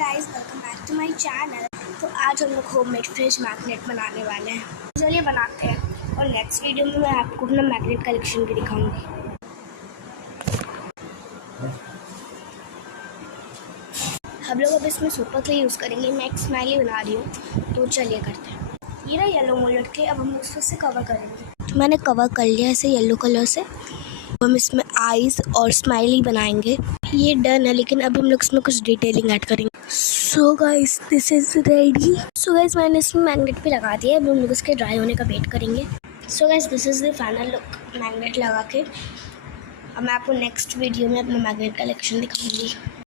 Guys, welcome back to my channel. तो आज हम लोग होममेड फ्रिज मैग्नेट बनाने वाले हैं। चलिए बनाते हैं और नेक्स्ट वीडियो में मैं आपको अपना मैग्नेट कलेक्शन भी दिखाऊंगी। हम लोग अब इसमें सुपर क्ले यूज़ करेंगे। मैं एक स्माइली बना रही हूँ, तो चलिए करते हैं। ये ना येलो मोल्ड के, अब हम उसको से कवर करेंगे। मैंने कवर कर लिया ऐसे येलो कलर से। हम इसमें आईज और स्माइली बनाएंगे। ये डन है, लेकिन अब हम लोग इसमें कुछ डिटेलिंग ऐड करेंगे। So guys, this is ready. So guys, मैंने इसमें मैग्नेट पे लगा दिया। अब हम लोग इसके ड्राई होने का वेट करेंगे। So guys, this is the final look magnet लगा के। अब मैं आपको नेक्स्ट वीडियो में अपना मैग्नेट कलेक्शन दिखाऊंगी।